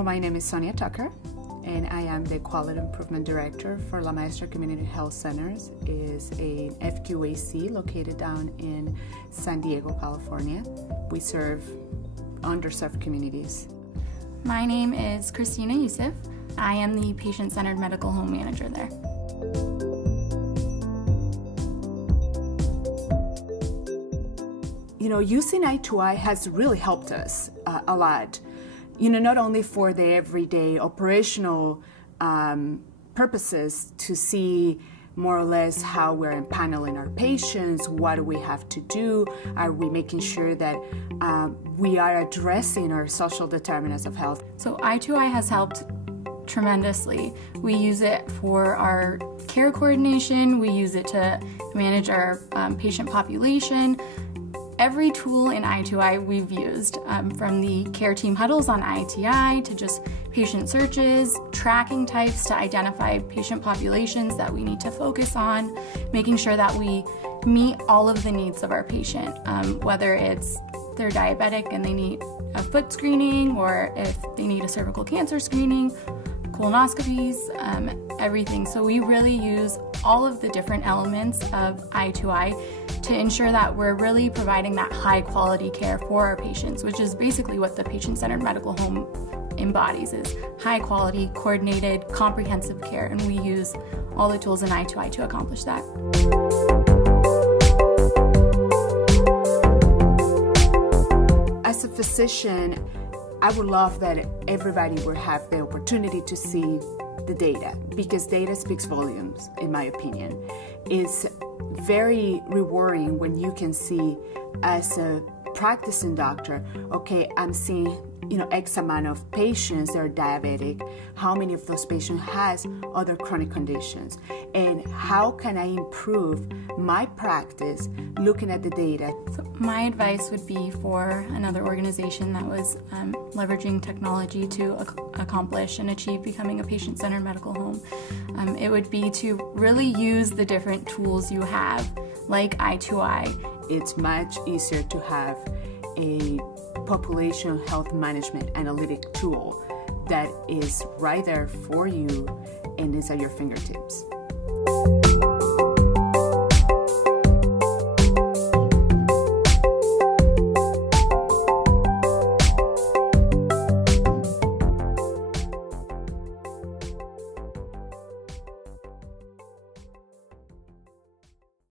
Well, my name is Sonia Tucker, and I am the Quality Improvement Director for La Maestra Community Health Centers. It is a FQAC located down in San Diego, California. We serve underserved communities. My name is Christina Yusuf. I am the Patient-Centered Medical Home Manager there. Using I2I has really helped us a lot. Not only for the everyday operational purposes to see more or less how we're empaneling our patients, what do we have to do, are we making sure that we are addressing our social determinants of health. So I2I has helped tremendously. We use it for our care coordination, we use it to manage our patient population. Every tool in I2I we've used, from the care team huddles on ITI to just patient searches, tracking types to identify patient populations that we need to focus on, making sure that we meet all of the needs of our patient, whether it's they're diabetic and they need a foot screening, or if they need a cervical cancer screening, colonoscopies, everything. So we really use all of the different elements of I2I to ensure that we're really providing that high quality care for our patients, which is basically what the patient-centered medical home embodies, is high quality, coordinated, comprehensive care, and we use all the tools in I2I to accomplish that. As a physician, I would love that everybody would have the opportunity to see the data, because data speaks volumes, in my opinion. It's very rewarding when you can see, as a practicing doctor, okay, I'm seeing X amount of patients that are diabetic, how many of those patients has other chronic conditions, and how can I improve my practice looking at the data. So my advice would be for another organization that was leveraging technology to accomplish and achieve becoming a patient-centered medical home. It would be to really use the different tools you have, like I2I. It's much easier to have a population health management analytic tool that is right there for you and is at your fingertips.